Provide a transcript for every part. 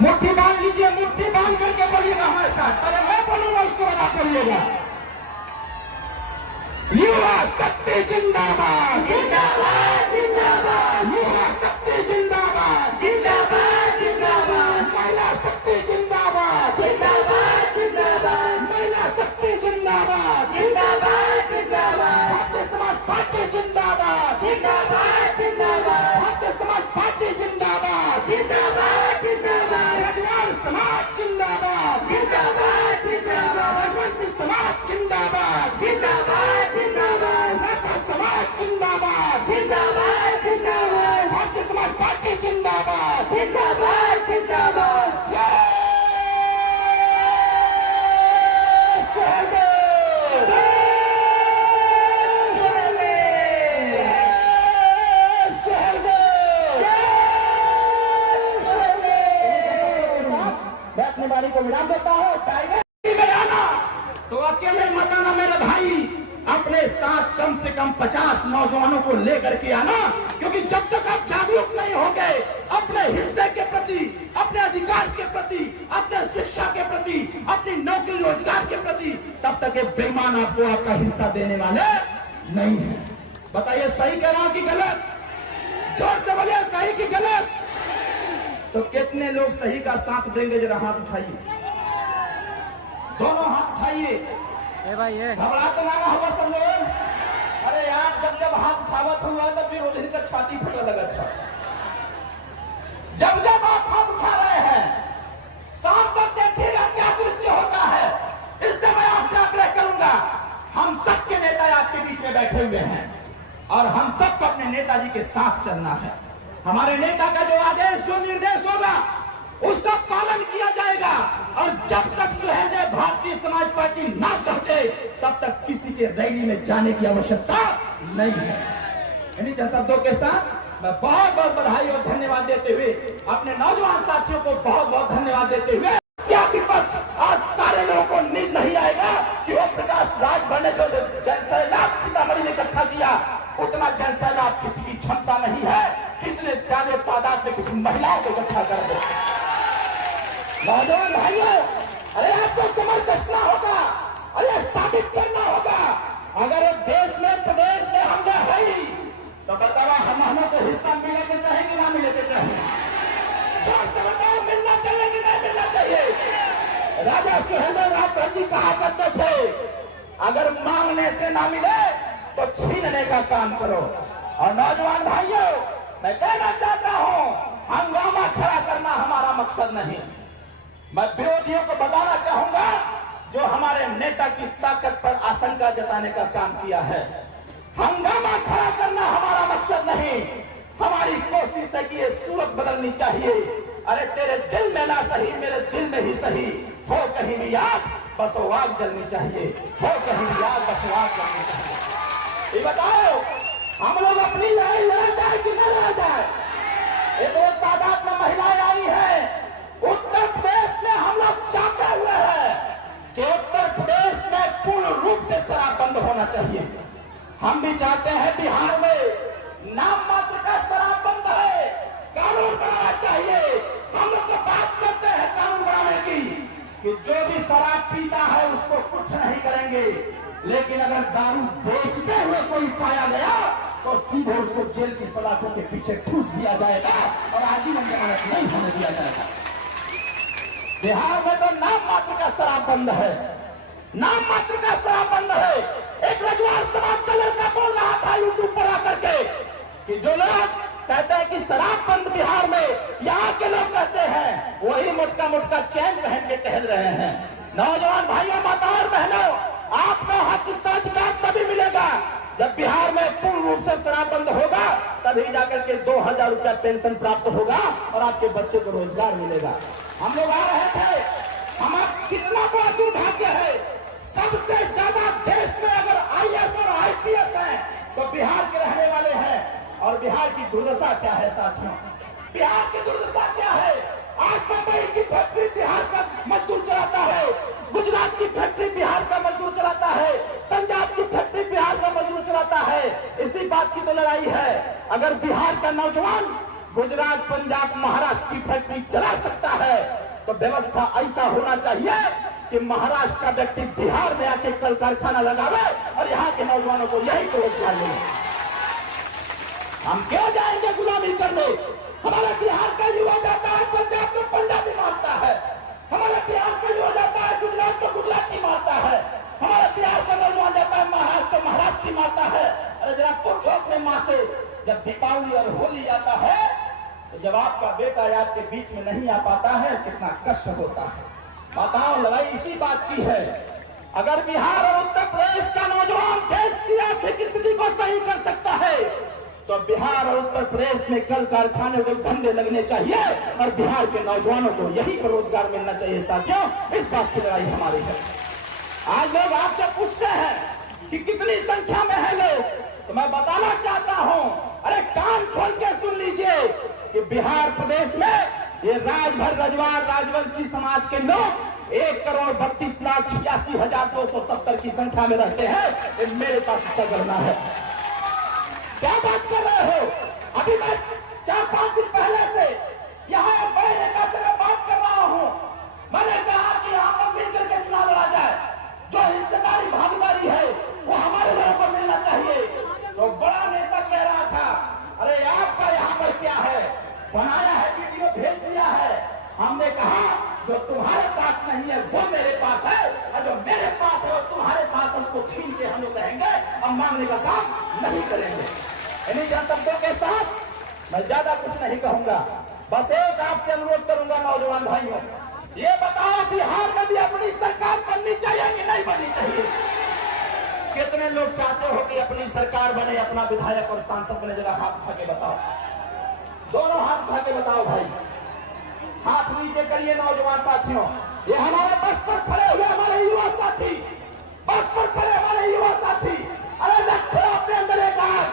मुट्ठी बांध लीजिए, मुट्ठी बांध करके बोलिएगा हमारे साथ। पहले मैं बोलूंगा उसको अदा करिएगा। युवा शक्ति जिंदाबाद, जिंदाबाद जिंदाबाद, युवा शक्ति जिंदाबाद, जिंदाबाद जिंदाबाद, महिला शक्ति जिंदाबाद, जिंदाबाद जिंदाबाद, महिला शक्ति जिंदाबाद, जिंदाबाद जिंदाबाद, भारतीय समाज पार्टी जिंदाबाद, जिंदाबाद जिंदाबाद, भारतीय समाज पार्टी जिंदाबाद, जिंदाबाद जिंदाबाद, रजवाड़ समाज जिंदाबाद, जिंदाबाद जिंदाबाद, रघुवंशी समाज जिंदाबाद, जिंदाबाद जिंदाबाद, नेता समाज जिंदाबाद, जिंदाबाद जिंदाबाद, भारतीय समाज पार्टी जिंदाबाद। जिंदाबाद जिंदाबाद। जय सहदेव, मैं अपनी बारी को विराम देता हूँ। टाइगर में आना तो अकेले मत आना मेरे भाई, अपने साथ कम से कम 50 नौजवानों को लेकर के आना, क्योंकि जब तक आप जागरूक नहीं होंगे अपने हिस्से के प्रति, अपने अधिकार के प्रति, अपने शिक्षा के प्रति, अपनी नौकरी रोजगार के प्रति, तब तक ये बेईमान आपको आपका हिस्सा देने वाले नहीं है। बताइए सही कह रहा हूं कि गलत? जोर से बोलिए सही कि गलत? तो कितने लोग सही का साथ देंगे? जरा हाथ उठाइए, दोनों हाथ उठाइए। घबरा तो ना हुआ सब लोग? अरे यार, जब जब हाथ उठावत हुआ तब विरोधी का छाती फटने लगा था। जब जब आप हाथ उठा रहे हैं, शाम तक देखिएगा क्या दृश्य होता है। इसलिए मैं आपसे आग्रह करूंगा, हम सबके नेता आपके बीच में बैठे हुए हैं और हम सबको अपने नेताजी के साथ चलना है। हमारे नेता का जो आदेश, जो निर्देश होगा, उसका पालन किया जाएगा। और जब तक सुहेलदेव भारतीय समाज पार्टी ना कहते, तब तक किसी के रैली में जाने की आवश्यकता नहीं है। इन्हीं शब्दों के साथ मैं बहुत बहुत बधाई और धन्यवाद देते हुए, अपने नौजवान साथियों को बहुत बहुत धन्यवाद देते हुए, क्या विपक्ष आज सारे लोगों को नींद नहीं आएगा कि वो प्रकाश राजभर ने जो जनसैलाब सीतामढ़ी में इकट्ठा किया, उतना जनसैलाब किसी की क्षमता नहीं है कितने ज्यादा तादाद में किसी महिलाओं को इकट्ठा कर दे। नौजवान भाइयों, अरे आपको कमर कसना होगा, अरे साबित करना होगा। अगर देश में प्रदेश में हमने है ही, तो बताओ हम को हिस्सा मिले के चाहे कि ना मिले के चाहे? बताओ, मिलना चाहिए कि नहीं मिलना चाहिए? राजा सुहेलदेव राजभर जी कहा करते थे, अगर मांगने से ना मिले तो छीनने का काम करो। और नौजवान भाइयों, मैं कहना चाहता हूं, हंगामा खड़ा करना हमारा मकसद नहीं। मैं विरोधियों को बताना चाहूंगा, जो हमारे नेता की ताकत पर आशंका जताने का काम किया है, हंगामा खड़ा करना हमारा मकसद नहीं। हमारी कोशिश है कि ये सूरत बदलनी चाहिए। अरे तेरे दिल में ना सही, मेरे दिल में ही सही, हो कहीं भी आग बस वो आग जलनी चाहिए, हो कहीं भी आग बस वो आग जलनी चाहिए। ये बताओ, हम लोग अपनी लड़ाई लड़ा जाए कि न लड़ा जाए? एक तो तादाद में महिलाएं आई है। उत्तर प्रदेश में हम लोग चाहते हुए हैं कि उत्तर प्रदेश में पूर्ण रूप से शराब बंद होना चाहिए। हम भी चाहते हैं बिहार में नाम मात्र का शराब बंद है, कानून बनाना चाहिए। हम लोग तो बात करते हैं कानून बनाने की कि जो भी शराब पीता है उसको कुछ नहीं करेंगे, लेकिन अगर दारू बेचते हुए कोई पाया गया तो सीधे उसको जेल की सलाखों के पीछे ठूस दिया जाएगा और आजीवन जमानत नहीं होने दिया जाएगा। बिहार में तो नाम मात्र का शराब बंद है, नाम मात्र का शराब बंद है। एक रजवाड़ समाज का लड़का बोल रहा था यूट्यूब पर आकर के कि जो लोग कहते हैं कि शराब बंद बिहार में, यहाँ के लोग कहते हैं वही मोटका मोटका चैन पहन के टहल रहे हैं। नौजवान भाइयों, माताओं और बहनों, आपका हक अधिकार तभी मिलेगा जब बिहार में पूर्ण रूप से शराब बंद होगा, तभी जाकर के 2000 रुपया पेंशन प्राप्त होगा और आपके बच्चे को रोजगार मिलेगा। हम लोग आ रहे थे, हमारा कितना बड़ा दुर्भाग्य है, सबसे ज्यादा देश में अगर IAS और IPS है तो बिहार के रहने वाले हैं। और बिहार की दुर्दशा क्या है साथियों? बिहार की दुर्दशा क्या है? आज मुंबई की फैक्ट्री बिहार का मजदूर चलाता है, गुजरात की फैक्ट्री बिहार का मजदूर चलाता है, पंजाब की फैक्ट्री बिहार का मजदूर चलाता है। इसी बात की तो लड़ाई है। अगर बिहार का नौजवान गुजरात, पंजाब, महाराष्ट्र की फैक्ट्री चला सकता है व्यवस्था ऐसा होना चाहिए कि महाराष्ट्र का व्यक्ति बिहार में आके कल कारखाना लगावे और यहाँ के नौजवानों को यही को रोजगार मिले। हम क्यों जाएंगे गुलामी करने? हमारा बिहार का युवा जाता है पंजाब को पंजाबी मारता है, हमारा बिहार का युवा जाता है गुजरात को गुजराती मारता है, हमारा बिहार का नौजवान जाता है महाराष्ट्र को महाराष्ट्री मारता है। अरे जरा पूछो अपने माँ से, जब दीपावली और होली आता है तो जब आपका बेटा आपके बीच में नहीं आ पाता है कितना कष्ट होता है। माताओं लड़ाई इसी बात की है। अगर बिहार और उत्तर प्रदेश का नौजवान देश की आर्थिक स्थिति को सही कर सकता है तो बिहार और उत्तर प्रदेश में कल कारखाने को धंधे लगने चाहिए और बिहार के नौजवानों को यही पर रोजगार मिलना चाहिए। साथियों, इस बात की लड़ाई हमारी है। आज लोग आपसे पूछते हैं कि कितनी संख्या में है लोग, तो मैं बताना चाहता हूं, अरे कान खोल के सुन लीजिए कि बिहार प्रदेश में ये राजभर रजवार राजवंशी समाज के लोग 1,32,86,270 की संख्या में रहते हैं। ये मेरे पास इसका गणना है। क्या बात कर रहे हो? अभी मैं 4-5 दिन पहले से यहाँ बड़े नेता से मैं बात कर रहा हूँ। मैंने कहा कि यहाँ पर मिलकर के चुनाव लड़ा जाए, जो हिस्सेदारी भागीदारी है वो हमारे लोगों को मिलना चाहिए। तो बड़ा नेता कह रहा था, अरे आपका यहाँ पर क्या है, बनाया है, वीडियो भेज दिया है। हमने कहा जो तुम्हारे पास नहीं है वो मेरे पास है, और जो मेरे पास है वो तुम्हारे पास, हमको छीन के हम लोग रहेंगे और मांगने का काम नहीं करेंगे। इन्हीं शब्दों के साथ मैं ज्यादा कुछ नहीं कहूंगा, बस एक आपसे अनुरोध करूंगा नौजवान भाइयों, ये बताओ बिहार में भी अपनी सरकार बननी चाहिए कि नहीं बननी चाहिए? कितने लोग चाहते हो कि अपनी सरकार बने, अपना विधायक और सांसद बने? जरा हाथ उठा के बताओ, दोनों हाथ उठा के बताओ भाई, हाथ नीचे करिए नौजवान साथियों। ये हमारे बस पर खड़े हुए हमारे युवा साथी, बस पर खड़े हमारे युवा साथी, अरे रखो अपने अंदर एक आग,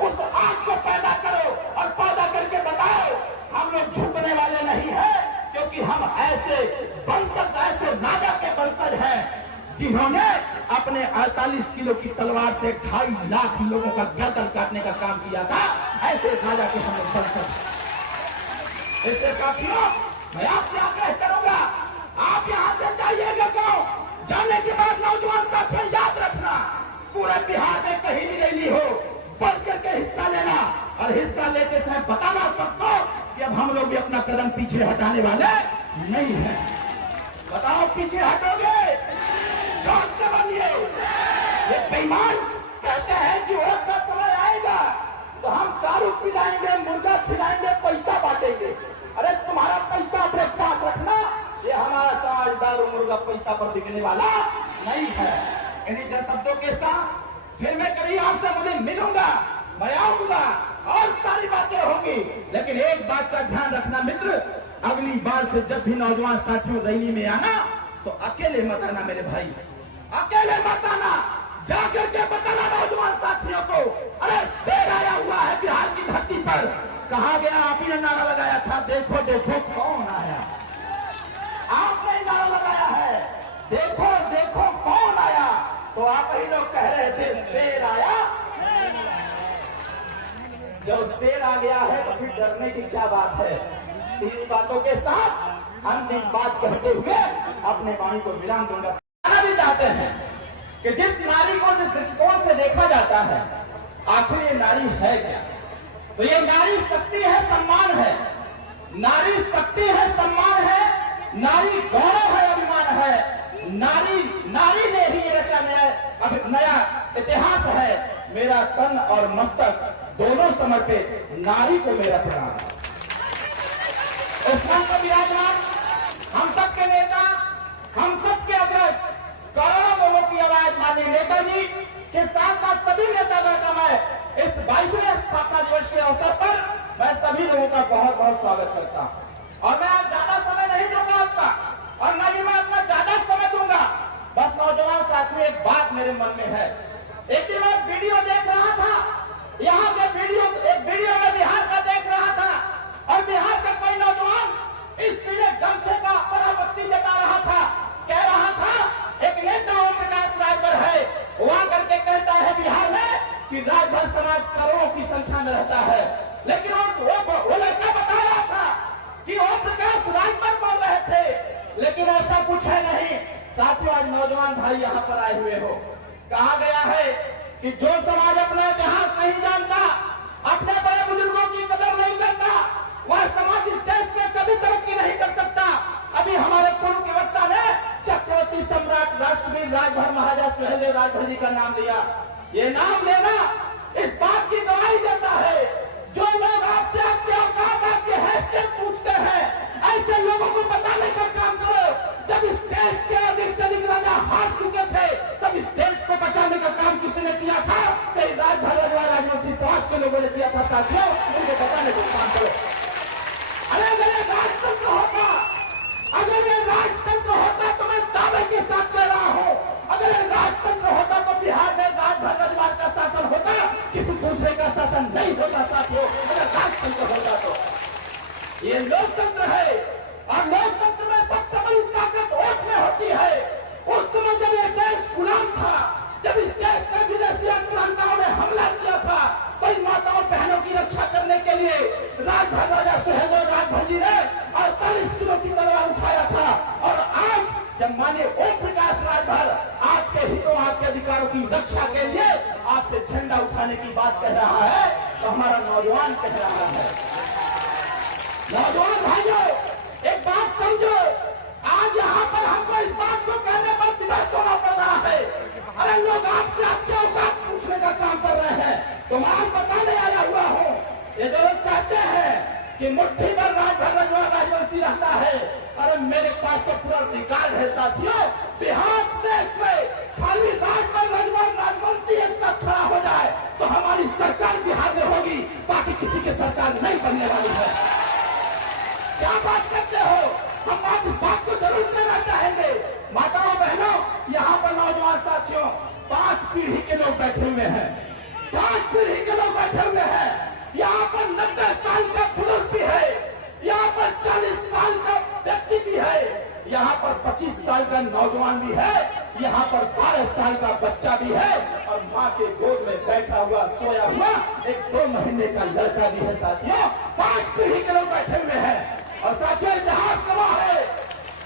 उस आग को पैदा करो और पैदा करके बताओ हम लोग झुकने वाले नहीं है, क्योंकि हम ऐसे वंशज, ऐसे राजा के वंशज हैं जिन्होंने अपने 48 किलो की तलवार से 2.5 लाख लोगों का गर्दन काटने का काम किया था। ऐसे राजा के हम लोग वंशज। इससे साथियों मैं आपसे आग्रह करूंगा, आप यहाँ से जाइएगा गांव, जाने के बाद नौजवान साथियों याद रखना, पूरे बिहार में कहीं भी रैली हो बढ़ करके हिस्सा लेना, और हिस्सा लेते समय बताना सबको कि अब हम लोग भी अपना कदम पीछे हटाने वाले नहीं है। बताओ पीछे हटोगे? जोर से बनिए। ये बेईमान कहते हैं कि वोट का समय आएगा तो हम दारू पिलाएंगे, मुर्गा खिलाएंगे, पैसा बांटेंगे। अरे तुम्हारा पैसा अपने पास रखना, ये हमारा समाज दारू मुर्गा पैसा पर बिकने वाला नहीं है। इन्हीं शब्दों के साथ फिर मैं कभी आपसे मुझे मिलूंगा, मैं आऊंगा और सारी बातें होंगी, लेकिन एक बात का ध्यान रखना मित्र, अगली बार से जब भी नौजवान साथियों रैली में आना तो अकेले मत आना मेरे भाई, अकेले मत आना, जाकर के बताना नौजवान साथियों को, अरे शेर आया हुआ है बिहार की धरती पर। कहा गया, आप ही ने नारा लगाया था, देखो देखो कौन आया। आपने ही नारा लगाया है, देखो देखो कौन आया, तो आप ही लोग कह रहे थे शेर आया। जब शेर आ गया है तो फिर डरने की क्या बात है? इन्हीं बातों के साथ अंतिम बात कहते हुए अपने वाणी को विराम दूंगा। भी चाहते हैं कि जिस नारी को जिस दृष्टिकोण से देखा जाता है, आखिर ये नारी है क्या? तो ये नारी शक्ति है, सम्मान है, नारी शक्ति है, सम्मान है, नारी गौरव है, अभिमान है, नारी ने ही ये रचा नया इतिहास है। मेरा तन और मस्तक दोनों समर्पित नारी को मेरा प्रणाम। उस मंच पर विराजमान हम सबके नेता, हम सबके अग्रज, करोड़ों लोगों की आवाज माननीय नेताजी के साथ साथ सभी नेतागण का मैं इस 22वें स्थापना दिवस के अवसर पर मैं सभी लोगों का बहुत बहुत स्वागत करता हूं। और मैं आज ज्यादा समय नहीं दूंगा आपका, और न ही मैं अपना ज्यादा समय दूंगा। बस नौजवान साथियों, एक बात मेरे मन में है। एक दिन मैं वीडियो देख रहा था, यहाँ के एक वीडियो में बिहार का देख रहा था, और बिहार का कोई नौजवान इस पीले गमछे का परामर्शी जता रहा था, कह रहा था एक नेता ओम प्रकाश राजभर है, वहां करके कहता है बिहार में कि राजभर समाज करोड़ों की संख्या में रहता है, लेकिन वो लड़का बता रहा था कि ओम प्रकाश राजभर बोल रहे थे साथियों, आज नौजवान भाई यहाँ पर आए हुए हो, कहा गया है कि जो समाज अपना इतिहास नहीं जानता, अपने बड़े बुजुर्गों की कदर नहीं करता, वह समाज इस देश में कभी तरक्की नहीं कर सकता। अभी हमारे पूर्व के वक्ता ने चक्रवर्ती सम्राट राष्ट्रवीर राजभर महाराजा सुहेलदेव राजभर जी का नाम लिया। ये नाम लेना इस बात की गवाही देता है, जो लोग आपसे आपके औकात आपकी हैसियत पूछते हैं, ऐसे लोगों को बताने का काम करो। जब इस देश के अधिक से अधिक राजा हार चुके थे, तब इस देश को बचाने का काम किसने किया था? कई राजभर राजवंशी समाज के लोगों ने किया था। साथियों, उनको बताने का काम करो। अरे अगर ये राजतंत्र होता, अगर ये राजतंत्र होता तो मैं दावे के साथ कह रहा हूं, अगर ये राजतंत्र होता तो बिहार में राजभर राजवाड़ का शासन होता, किसी दूसरे का शासन नहीं होता। साथियों, अगर राजतंत्र होता तो ये लोकतंत्र है, और लोकतंत्र में सबसे बड़ी ताकत वोट में होती है। उस समय जब ये देश गुलाम था, जब इस देश में विदेशी आक्रांताओं ने हमला किया था, तो इन माताओं बहनों की रक्षा करने के लिए राजभर राजा सुहेलदेव राजभर जी ने 48 किलो की तलवार उठाया था। और आज जब माननीय ओम प्रकाश राजभर आपके हितों, आपके अधिकारों की रक्षा के लिए आपसे झंडा उठाने की बात कह रहा है, तो हमारा नौजवान कह रहा है। नौजवान भाइयों, एक बात समझो, आज यहाँ पर हमको इस बात को कहने पर विवश होना पड़ रहा है। अरे लोग आपसे आपके औकात पूछने का काम कर रहे हैं, तो मैं आज बताने आया हुआ हूँ। ये जो लोग कहते हैं कि मुट्ठी भर राजभर राजवाड़ राजवंशी रहता है, अरे मेरे पास तो पूरा रिकॉर्ड है। साथियों, बिहार देश में खाली राजभर राजवाड़ राजवंशी एक साथ खड़ा हो जाए तो हमारी सरकार बिहार में होगी, बाकी किसी की सरकार नहीं बनने वाली है। क्या बात करते हो? हम आज इस बात को जरूर कहना चाहेंगे। माताओं बहनों, यहाँ पर नौजवान साथियों, 5 पीढ़ी के लोग बैठे हुए हैं, 5 पीढ़ी के लोग बैठे हुए हैं। यहाँ पर 90 साल का बुजुर्ग भी है, यहाँ पर 40 साल का व्यक्ति भी है, यहाँ पर 25 साल का नौजवान भी है, यहाँ पर 12 साल का बच्चा भी है, और माँ के गोद में बैठा हुआ सोया हुआ एक 2 महीने का लड़का भी है। साथियों, 5 पीढ़ी के लोग बैठे हुए हैं। और साथियों, इतिहास गवाह है,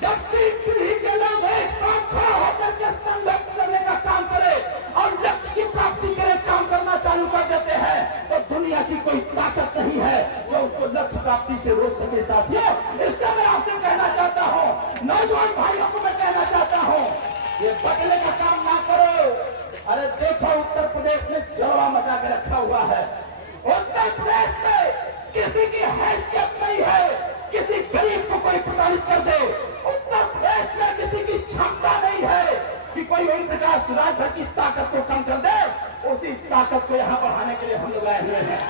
जब 3 पीढ़ी के लोग एक साथ खड़ा होकर के संघर्ष करने का काम करे और लक्ष्य की प्राप्ति के लिए काम करना चालू कर देते हैं, तो दुनिया की कोई ताकत नहीं है जो उसको लक्ष्य प्राप्ति से रोक सके। साथियों, इसका मैं आपसे कहना चाहता हूँ, नौजवान भाइयों को मैं कहना चाहता हूँ, ये बदलने का काम ना करो। अरे देखो, उत्तर प्रदेश में जलवा मचा के रखा हुआ है। उत्तर प्रदेश में किसी की हैसियत नहीं है, किसी गरीब को कोई प्रताड़ित कर दे। उत्तर प्रदेश में किसी की क्षमता नहीं है कि कोई ओम प्रकाश राजभर की ताकत को कम कर दे। उसी ताकत को यहाँ बढ़ाने के लिए हम लोग आए हुए हैं।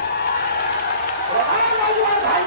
नौजवान भाई